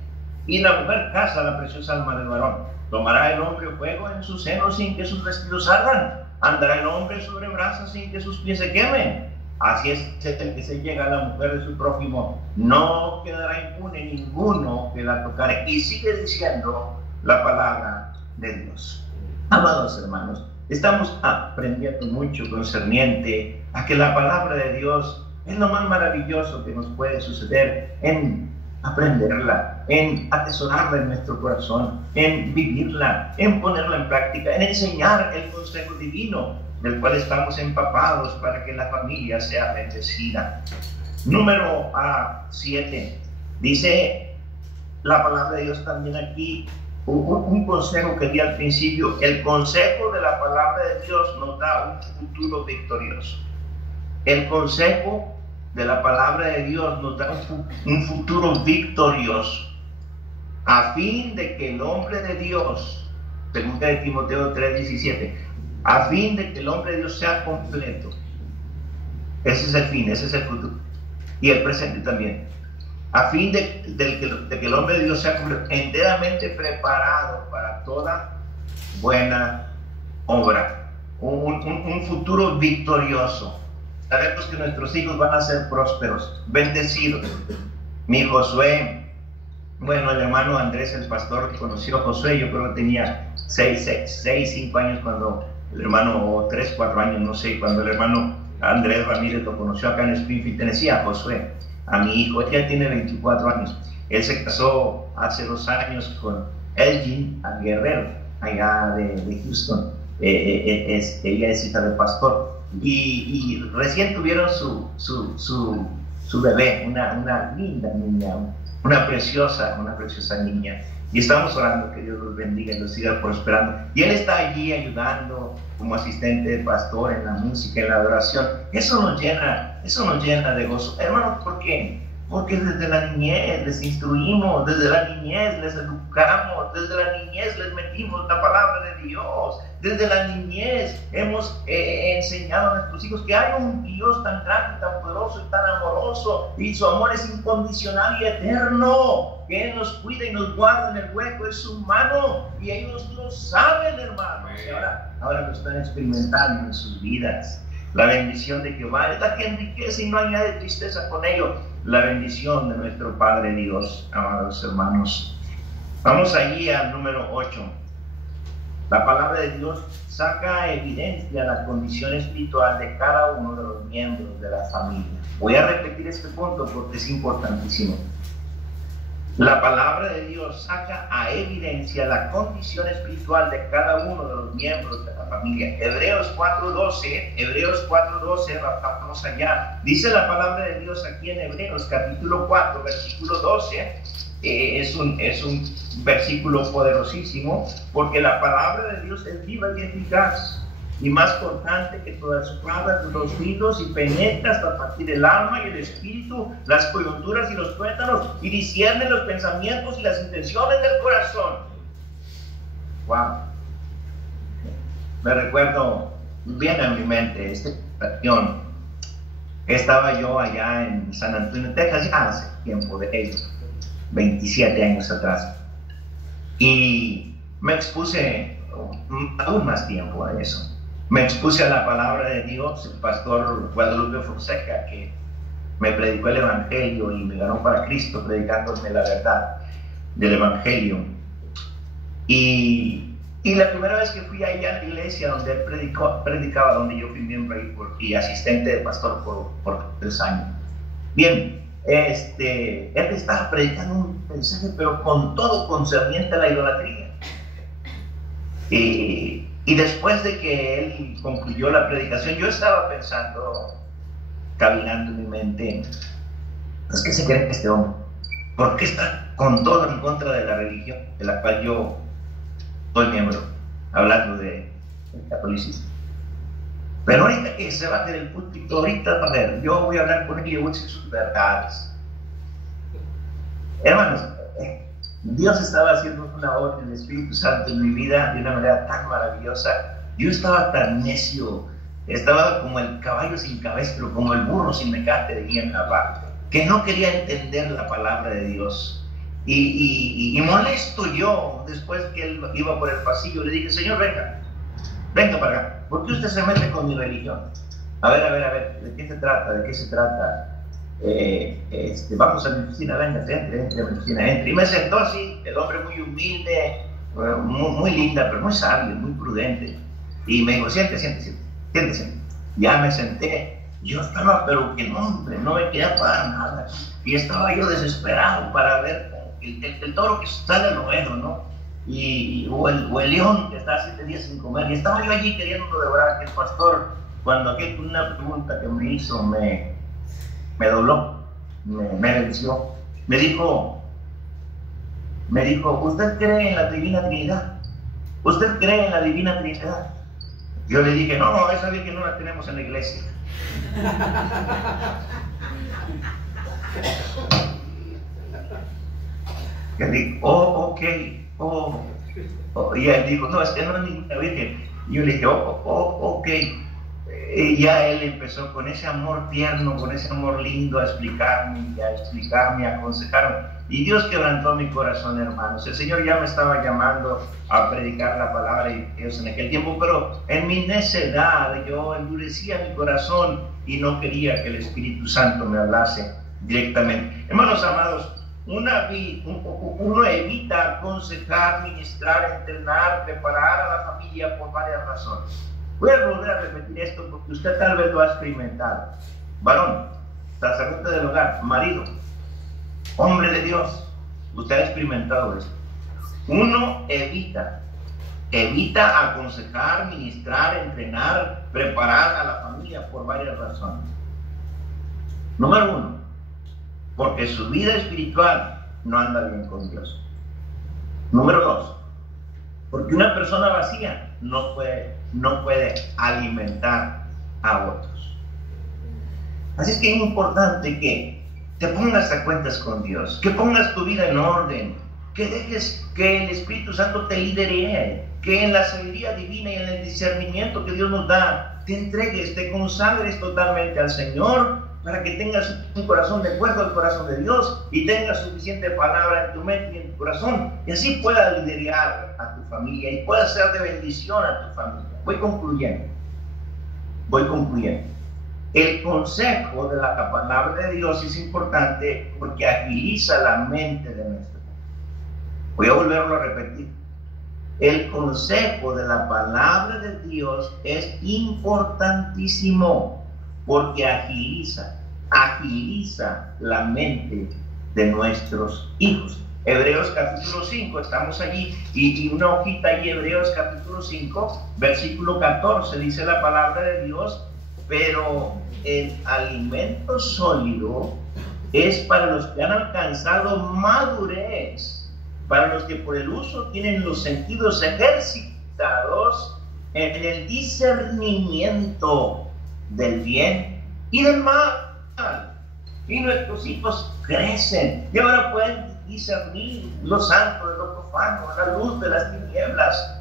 Y la mujer caza la preciosa alma del varón. Tomará el hombre fuego en su seno sin que sus vestidos ardan. Andará el hombre sobre brasas sin que sus pies se quemen. Así es el que se llega a la mujer de su prójimo. No quedará impune ninguno que la tocare. Y sigue diciendo la palabra de Dios. Amados hermanos, estamos aprendiendo mucho concerniente a que la palabra de Dios es lo más maravilloso que nos puede suceder en aprenderla, en atesorarla en nuestro corazón, en vivirla, en ponerla en práctica, en enseñar el consejo divino del cual estamos empapados para que la familia sea bendecida. Número 7. Dice la palabra de Dios también aquí, un consejo que di al principio. El consejo de la palabra de Dios nos da un futuro victorioso. El consejo de la palabra de Dios nos da un futuro victorioso, a fin de que el hombre de Dios, según de Timoteo 3:17, a fin de que el hombre de Dios sea completo. Ese es el fin, ese es el futuro, y el presente también. A fin de que el hombre de Dios sea completo, enteramente preparado para toda buena obra, un futuro victorioso. Sabemos que nuestros hijos van a ser prósperos, bendecidos. Mi Josué, bueno, el hermano Andrés, el pastor que conoció a Josué, yo creo que tenía 5 años cuando el hermano, o 3, 4 años, no sé, cuando el hermano Andrés Ramírez lo conoció acá en Springfield, Tennessee, a Josué, a mi hijo. Él ya tiene 24 años. Él se casó hace 2 años con Elgin Guerrero, allá de Houston. Ella es hija del pastor. Y recién tuvieron su bebé, una linda niña, una preciosa niña. Y estamos orando que Dios los bendiga y los siga prosperando. Y él está allí ayudando como asistente del pastor en la música, en la adoración. Eso nos llena de gozo. Hermanos, ¿por qué? Porque desde la niñez les instruimos, desde la niñez les educamos, desde la niñez les metimos la palabra de Dios, desde la niñez hemos enseñado a nuestros hijos que hay un Dios tan grande, tan poderoso y tan amoroso, y su amor es incondicional y eterno, que Él nos cuida y nos guarda en el hueco de su mano, y ellos lo saben, hermanos, y ahora lo están experimentando en sus vidas. La bendición de Jehová es la que enriquece y no añade tristeza con ello. La bendición de nuestro Padre Dios, amados hermanos. Vamos allí al número 8. La palabra de Dios saca a evidencia la condición espiritual de cada uno de los miembros de la familia. Voy a repetir este punto porque es importantísimo. La palabra de Dios saca a evidencia la condición espiritual de cada uno de los miembros de la familia. Hebreos 4:12, vamos allá. Dice la palabra de Dios aquí en Hebreos capítulo 4, versículo 12. Es un versículo poderosísimo, porque la palabra de Dios es viva y eficaz, y más cortante que todas las espada de 2 filos, y penetra hasta partir el alma y el espíritu, las coyunturas y los tuétanos, y discierne los pensamientos y las intenciones del corazón. Wow. Me recuerdo bien en mi mente esta situación. Estaba yo allá en San Antonio, Texas, ya hace tiempo de ello, 27 años atrás, y me expuse aún más tiempo a eso. Me expuse a la palabra de Dios. El pastor Guadalupe Fonseca, que me predicó el Evangelio y me ganó para Cristo predicándome la verdad del Evangelio. Y la primera vez que fui allá a la iglesia donde él predicaba, donde yo fui miembro y asistente de pastor por 3 años. Bien, él estaba predicando un mensaje, pero con todo concerniente a la idolatría. Y después de que él concluyó la predicación, yo estaba pensando, caminando en mi mente, pues, ¿qué se cree este hombre? ¿Por qué está con todo en contra de la religión de la cual yo soy miembro? Hablando del catolicismo. Pero ahorita que se va del púlpito, ahorita, a ver, yo voy a hablar con él y voy a decir sus verdades. Hermanos, Dios estaba haciendo una obra del Espíritu Santo en mi vida de una manera tan maravillosa. Yo estaba tan necio, estaba como el caballo sin cabeza, pero como el burro sin mecate, diría mi papá, que no quería entender la palabra de Dios. Y molesto yo, después que él iba por el pasillo, le dije: Señor, venga para acá. ¿Por qué usted se mete con mi religión? A ver, ¿de qué se trata? ¿De qué se trata? Vamos a mi oficina, venga, entre a mi oficina, entre. Y me sentó así, el hombre muy humilde, muy linda, pero muy sabio, muy prudente. Y me dijo: siéntese. Ya me senté. Yo estaba, pero que no, hombre, no me quería pagar nada. Y estaba yo desesperado para ver el toro que sale al ruedo, ¿no? O el león que está 7 días sin comer. Y estaba yo allí queriendo devorar que el pastor, cuando aquel una pregunta que me hizo, me dobló, me venció. Me dijo: ¿usted cree en la Divina Trinidad? ¿Usted cree en la Divina Trinidad? Yo le dije: no, esa bien que no la tenemos en la iglesia. Y él dijo: ok. Y él dijo: no, es que no es ninguna virgen. Y yo le dije: ok. Y ya él empezó con ese amor tierno, con ese amor lindo a explicarme, a aconsejarme. Y Dios quebrantó mi corazón, hermanos. El Señor ya me estaba llamando a predicar la palabra de Dios en aquel tiempo, pero en mi necedad yo endurecía mi corazón y no quería que el Espíritu Santo me hablase directamente. Hermanos amados, uno evita aconsejar, ministrar, entrenar, preparar a la familia por varias razones. Voy a volver a repetir esto porque usted tal vez lo ha experimentado. Varón, sacerdote del hogar, marido, hombre de Dios, usted ha experimentado esto. Uno evita aconsejar, ministrar, entrenar, preparar a la familia por varias razones. Número 1, porque su vida espiritual no anda bien con Dios. Número 2, porque una persona vacía no puede alimentar a otros. Así es que es importante que te pongas a cuentas con Dios, que pongas tu vida en orden, que dejes que el Espíritu Santo te lidere, que en la sabiduría divina y en el discernimiento que Dios nos da, te entregues, te consagres totalmente al Señor, para que tengas un corazón de acuerdo al corazón de Dios y tengas suficiente palabra en tu mente y en tu corazón, y así puedas liderar a tu familia y puedas ser de bendición a tu familia. Voy concluyendo. El consejo de la palabra de Dios es importante porque agiliza la mente de nuestro. Voy a volverlo a repetir. El consejo de la palabra de Dios es importantísimo porque agiliza la mente de nuestros hijos. Hebreos capítulo 5, estamos allí, y una hojita allí, Hebreos capítulo 5, versículo 14, dice la palabra de Dios: pero el alimento sólido es para los que han alcanzado madurez, para los que por el uso tienen los sentidos ejercitados en el discernimiento del bien y del mal. Y nuestros hijos crecen y ahora pueden discernir lo santo de lo profano, la luz de las tinieblas.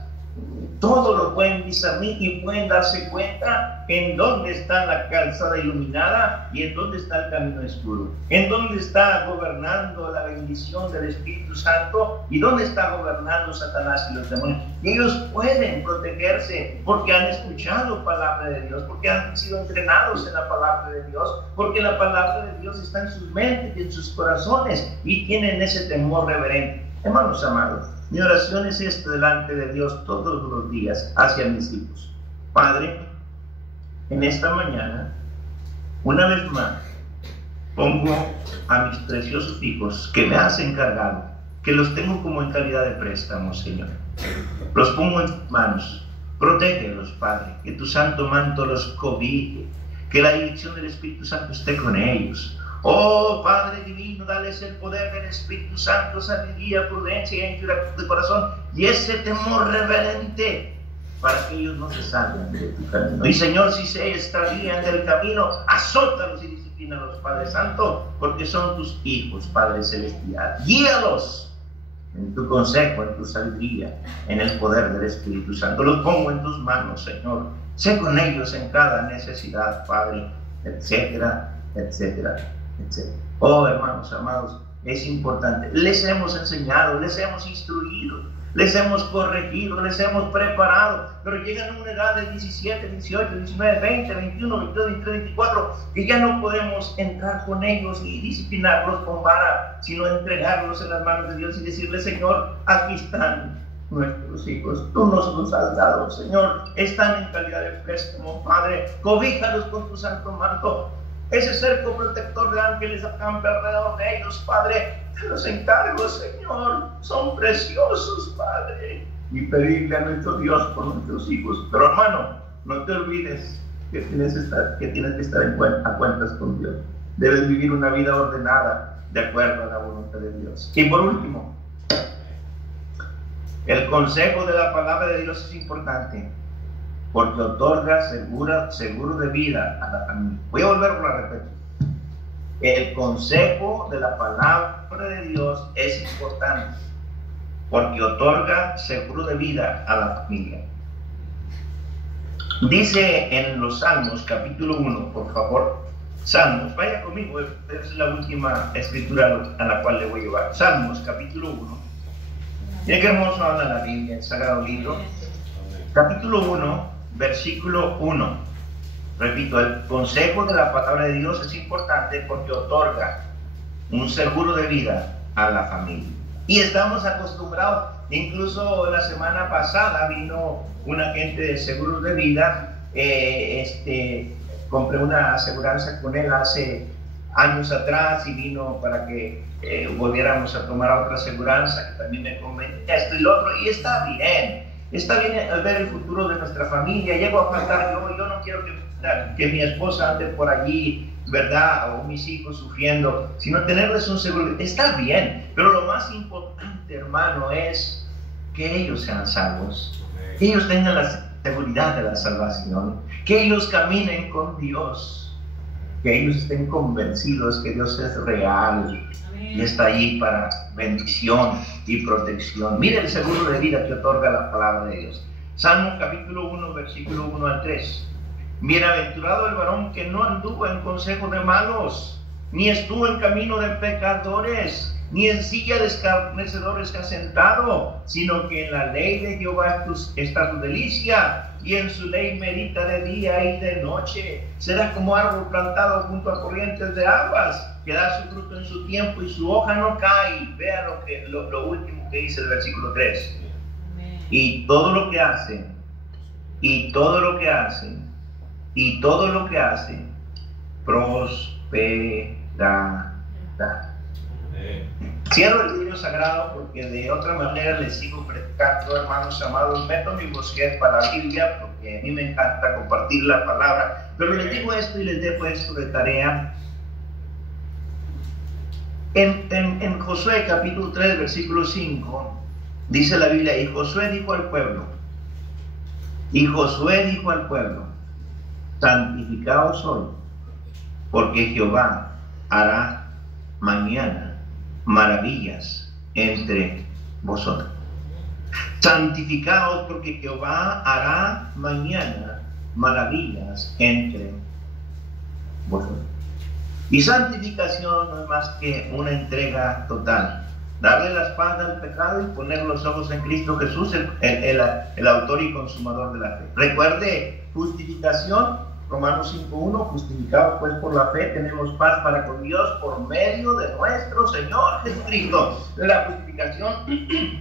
todo lo pueden discernir y pueden darse cuenta en dónde está la calzada iluminada y en dónde está el camino oscuro, en dónde está gobernando la bendición del Espíritu Santo y dónde está gobernando Satanás y los demonios. Y ellos pueden protegerse porque han escuchado palabra de Dios, porque han sido entrenados en la palabra de Dios, porque la palabra de Dios está en sus mentes y en sus corazones y tienen ese temor reverente. Hermanos amados, mi oración es esta delante de Dios todos los días hacia mis hijos. Padre, en esta mañana, una vez más, pongo a mis preciosos hijos que me has encargado, que los tengo como en calidad de préstamo, Señor. Los pongo en tus manos. Protégelos, Padre, que tu santo manto los cobije, que la dirección del Espíritu Santo esté con ellos. Oh Padre divino, dales el poder del Espíritu Santo, sabiduría, prudencia y anchura de corazón y ese temor reverente para que ellos no se salgan de tu camino. Y Señor, si se extravían del camino, azótalos y disciplínalos, Padre Santo, porque son tus hijos, Padre Celestial. Guíalos en tu consejo, en tu sabiduría, en el poder del Espíritu Santo. Los pongo en tus manos, Señor. Sé con ellos en cada necesidad, Padre, etcétera, etcétera, etcétera. Oh, hermanos amados, es importante. Les hemos enseñado, les hemos instruido, les hemos corregido, les hemos preparado, pero llegan a una edad de 17, 18, 19, 20, 21, 22, 23, 24, que ya no podemos entrar con ellos y disciplinarlos con vara, sino entregarlos en las manos de Dios y decirle: Señor, aquí están nuestros hijos, tú nos los has dado, Señor, están en calidad de préstamo, Padre, cobíjalos con tu santo manto. Ese cerco protector de ángeles acampe alrededor de ellos, Padre. Te los encargo, Señor. Son preciosos, Padre. Y pedirle a nuestro Dios por nuestros hijos. Pero, hermano, no te olvides que tienes que estar a cuentas con Dios. Debes vivir una vida ordenada de acuerdo a la voluntad de Dios. Y por último, el consejo de la palabra de Dios es importante, porque otorga seguro de vida a la familia. Voy a volverlo a repetir. El consejo de la palabra de Dios es importante, porque otorga seguro de vida a la familia. Dice en los Salmos, capítulo 1, por favor. Salmos, vaya conmigo, esta es la última escritura a la cual le voy a llevar. Salmos, capítulo 1. Mira qué hermoso habla la Biblia, el Sagrado Libro. Capítulo 1. Versículo 1. Repito, el consejo de la palabra de Dios es importante porque otorga un seguro de vida a la familia. Y estamos acostumbrados, incluso la semana pasada vino un agente de seguros de vida, compré una aseguranza con él hace años atrás y vino para que volviéramos a tomar otra aseguranza que también me convenía, esto y lo otro, y está bien. Está bien al ver el futuro de nuestra familia. Llego a faltar yo no quiero que mi esposa ande por allí, ¿verdad? O mis hijos sufriendo, sino tenerles un seguro. Está bien, pero lo más importante, hermano, es que ellos sean salvos, que ellos tengan la seguridad de la salvación, que ellos caminen con Dios, que ellos estén convencidos que Dios es real y está allí para bendición y protección. Mire el seguro de vida que otorga la palabra de Dios. Salmo capítulo 1, versículo 1 al 3. Bienaventurado el varón que no anduvo en consejo de malos, ni estuvo en camino de pecadores, ni en silla de escarnecedores se ha sentado, sino que en la ley de Jehová está su delicia, y en su ley medita de día y de noche. Será como árbol plantado junto a corrientes de aguas, que da su fruto en su tiempo y su hoja no cae. Vea lo último que dice el versículo 3. Y todo lo que hace, prosperará. Cierro el libro sagrado porque de otra manera les sigo predicando, hermanos amados. Meto mi bosquet para la Biblia porque a mí me encanta compartir la palabra. Pero les digo esto y les dejo esto de tarea. En Josué capítulo 3, versículo 5, dice la Biblia: y Josué dijo al pueblo, santificaos hoy, porque Jehová hará mañana maravillas entre vosotros. Santificaos porque Jehová hará mañana maravillas entre vosotros. Y santificación no es más que una entrega total. Darle la espalda al pecado y poner los ojos en Cristo Jesús, el autor y consumador de la fe. Recuerde, justificación, Romanos 5:1, justificados pues por la fe, tenemos paz para con Dios por medio de nuestro Señor Jesucristo. La justificación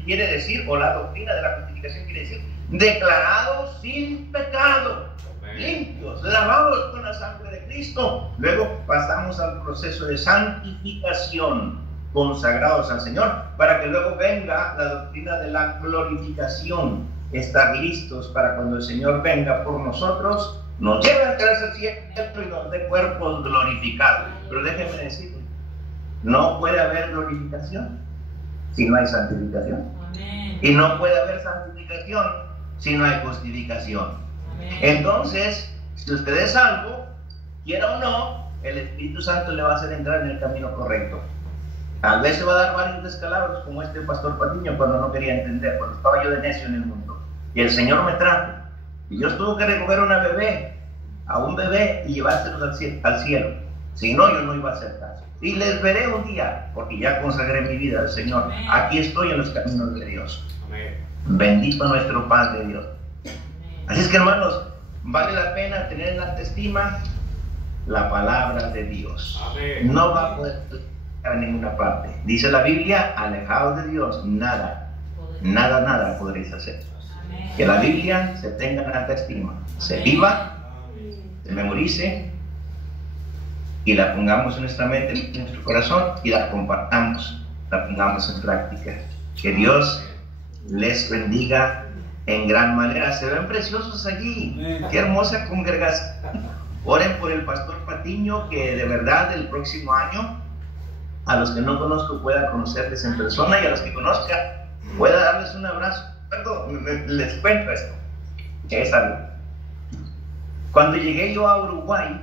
quiere decir, o la doctrina de la justificación quiere decir, declarados sin pecado, limpios, lavados con la sangre de Cristo. Luego pasamos al proceso de santificación, consagrados al Señor, para que luego venga la doctrina de la glorificación, estar listos para cuando el Señor venga por nosotros, nos lleve a través del cielo y nos dé cuerpos glorificados. Pero déjenme decirles, no puede haber glorificación si no hay santificación. Amén. Y no puede haber santificación si no hay justificación. Amén. Entonces, si usted es salvo, quiera o no, el Espíritu Santo le va a hacer entrar en el camino correcto. Tal vez se va a dar varios descalabros, como este pastor Patiño cuando no quería entender, cuando estaba yo de necio en el mundo. Y el Señor me trajo. Y Dios tuvo que recoger a un bebé y llevárselos al cielo. Si no, yo no iba a hacer caso. Y les veré un día, porque ya consagré mi vida al Señor. Amén. Aquí estoy en los caminos de Dios. Amén. Bendito nuestro Padre Dios. Amén. Así es que, hermanos, vale la pena tener en alta estima la palabra de Dios. Amén. No va a poder estar en ninguna parte. Dice la Biblia, alejados de Dios, nada podréis hacer. Amén. Que la Biblia se tenga en alta estima, se viva, se memorice y la pongamos en nuestra mente, en nuestro corazón, y la compartamos, la pongamos en práctica. Que Dios les bendiga en gran manera. Se ven preciosos allí. Qué hermosa congregación. Oren por el pastor Patiño, que de verdad el próximo año, a los que no conozco pueda conocerles en persona, y a los que conozca pueda darles un abrazo. Perdón, les cuento esto, que es algo. Cuando llegué yo a Uruguay,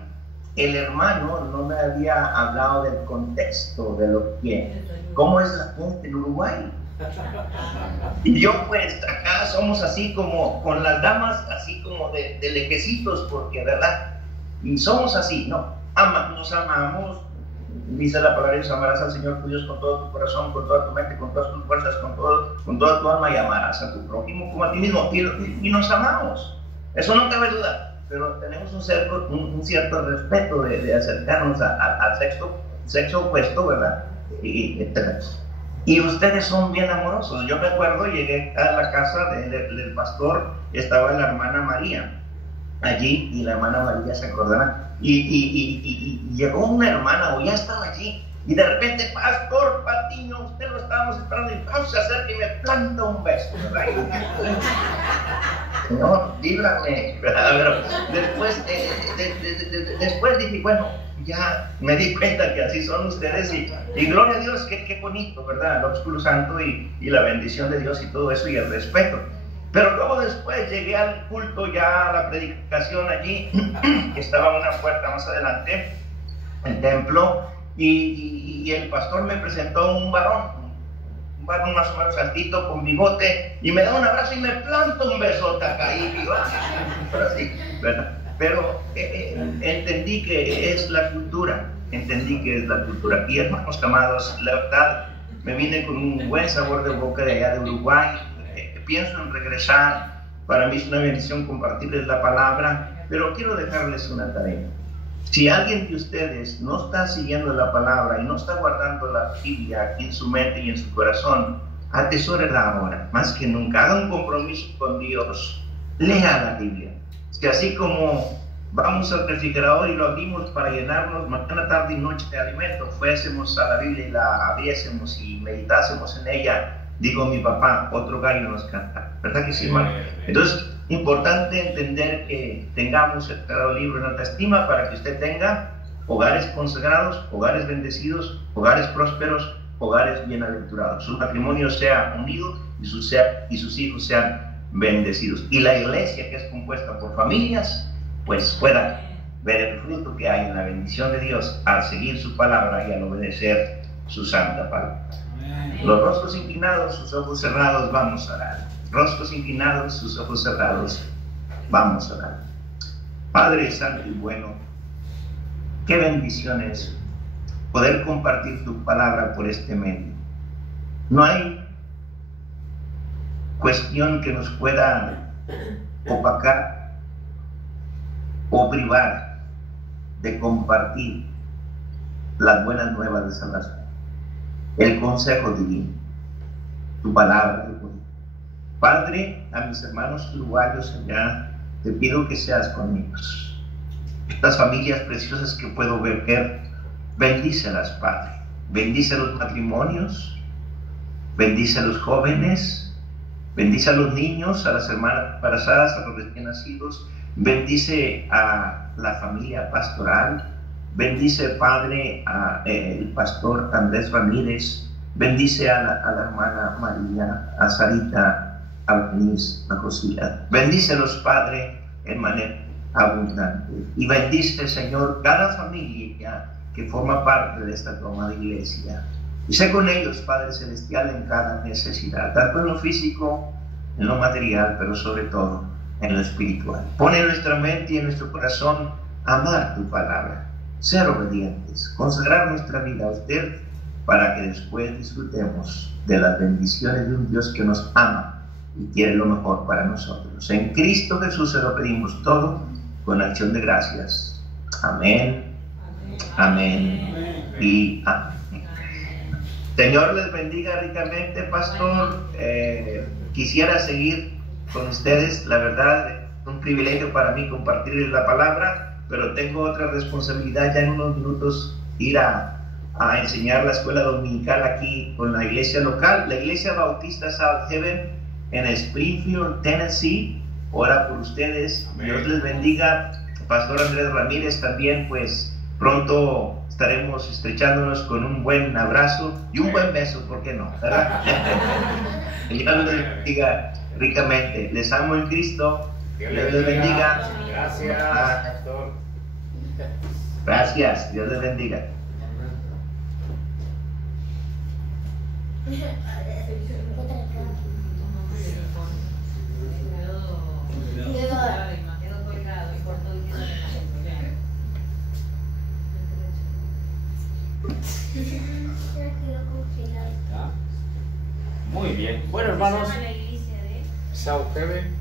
el hermano no me había hablado del contexto de lo que, cómo es la gente en Uruguay. Y yo pues acá somos así como con las damas, así como de lejecitos, porque verdad, y somos así, ¿no? Nos amamos, dice la palabra, Dios, amarás al Señor tu Dios con todo tu corazón, con toda tu mente, con todas tus fuerzas, con toda tu alma, y amarás a tu prójimo como a ti mismo, y nos amamos, eso no cabe duda. Pero tenemos un cierto respeto de acercarnos al sexo opuesto, ¿verdad? Y ustedes son bien amorosos. Yo me acuerdo, llegué a la casa del pastor, estaba la hermana María allí, y la hermana María se acordará, y llegó una hermana, o ya estaba allí, y de repente, pastor Patiño, usted lo estábamos esperando, y se acerca y me planta un beso, ¿verdad? Señor, líbrame, ¿verdad? Pero después dije, bueno, ya me di cuenta que así son ustedes, y gloria a Dios, qué bonito, ¿verdad? El ósculo santo y la bendición de Dios y todo eso, y el respeto. Pero luego después llegué al culto, ya a la predicación allí, que estaba una puerta más adelante, el templo, y el pastor me presentó un varón más o menos altito, con bigote, y me da un abrazo y me planta un besote acá, y digo, así, ¿verdad? Pero entendí que es la cultura, y hermanos amados, la verdad, me vine con un buen sabor de boca de allá de Uruguay, pienso en regresar. Para mí es una bendición compartirles la palabra, pero quiero dejarles una tarea. Si alguien de ustedes no está siguiendo la palabra y no está guardando la Biblia aquí en su mente y en su corazón, atesórela ahora, más que nunca. Haga un compromiso con Dios. Lea la Biblia. Es que así como vamos al refrigerador y lo abrimos para llenarnos mañana, tarde y noche de alimento, fuésemos a la Biblia y la abriésemos y meditásemos en ella, digo mi papá, otro gallo nos canta. ¿Verdad que sí, hermano? Entonces, importante entender que tengamos el Sagrado Libro en alta estima para que usted tenga hogares consagrados, hogares bendecidos, hogares prósperos, hogares bienaventurados. Su matrimonio sea unido y sus hijos sean bendecidos. Y la iglesia, que es compuesta por familias, pues pueda ver el fruto que hay en la bendición de Dios al seguir su palabra y al obedecer su santa palabra. Los rostros inclinados, sus ojos cerrados, vamos a orar. rostros inclinados, sus ojos cerrados. Vamos a orar. Padre santo y bueno, qué bendiciones poder compartir tu palabra por este medio. No hay cuestión que nos pueda opacar o privar de compartir las buenas nuevas de salvación, el consejo divino, tu palabra. Padre, a mis hermanos uruguayos allá, te pido que seas con ellos. Estas familias preciosas que puedo ver, bendícelas, Padre. Bendice los matrimonios, bendice a los jóvenes, bendice a los niños, a las hermanas embarazadas, a los recién nacidos. Bendice a la familia pastoral. Bendice, Padre, al pastor Andrés Ramírez. Bendice a la hermana María, a Sarita, a Denise, a Josía. Bendícelos, Padre, en manera abundante. Y bendice, Señor, cada familia que forma parte de esta toma de iglesia. Y sé con ellos, Padre Celestial, en cada necesidad, tanto en lo físico, en lo material, pero sobre todo en lo espiritual. Pone en nuestra mente y en nuestro corazón amar tu palabra, ser obedientes, consagrar nuestra vida a usted para que después disfrutemos de las bendiciones de un Dios que nos ama y quiere lo mejor para nosotros. En Cristo Jesús se lo pedimos todo con acción de gracias. Amén, amén, amén y amén. Señor les bendiga ricamente, pastor. Quisiera seguir con ustedes, la verdad, es un privilegio para mí compartirles la palabra, pero tengo otra responsabilidad ya en unos minutos, ir a enseñar la escuela dominical aquí con la iglesia local, la iglesia bautista South Heaven en Springfield, Tennessee. Ora por ustedes. Amén. Dios les bendiga. Pastor Andrés Ramírez también, pues pronto estaremos estrechándonos con un buen abrazo y un buen beso, ¿por qué no? ¿Verdad? Dios les bendiga ricamente. Les amo en Cristo. Dios les bendiga. Gracias, pastor. Gracias. Dios les bendiga. Muy bien. Bueno, hermanos, South Heaven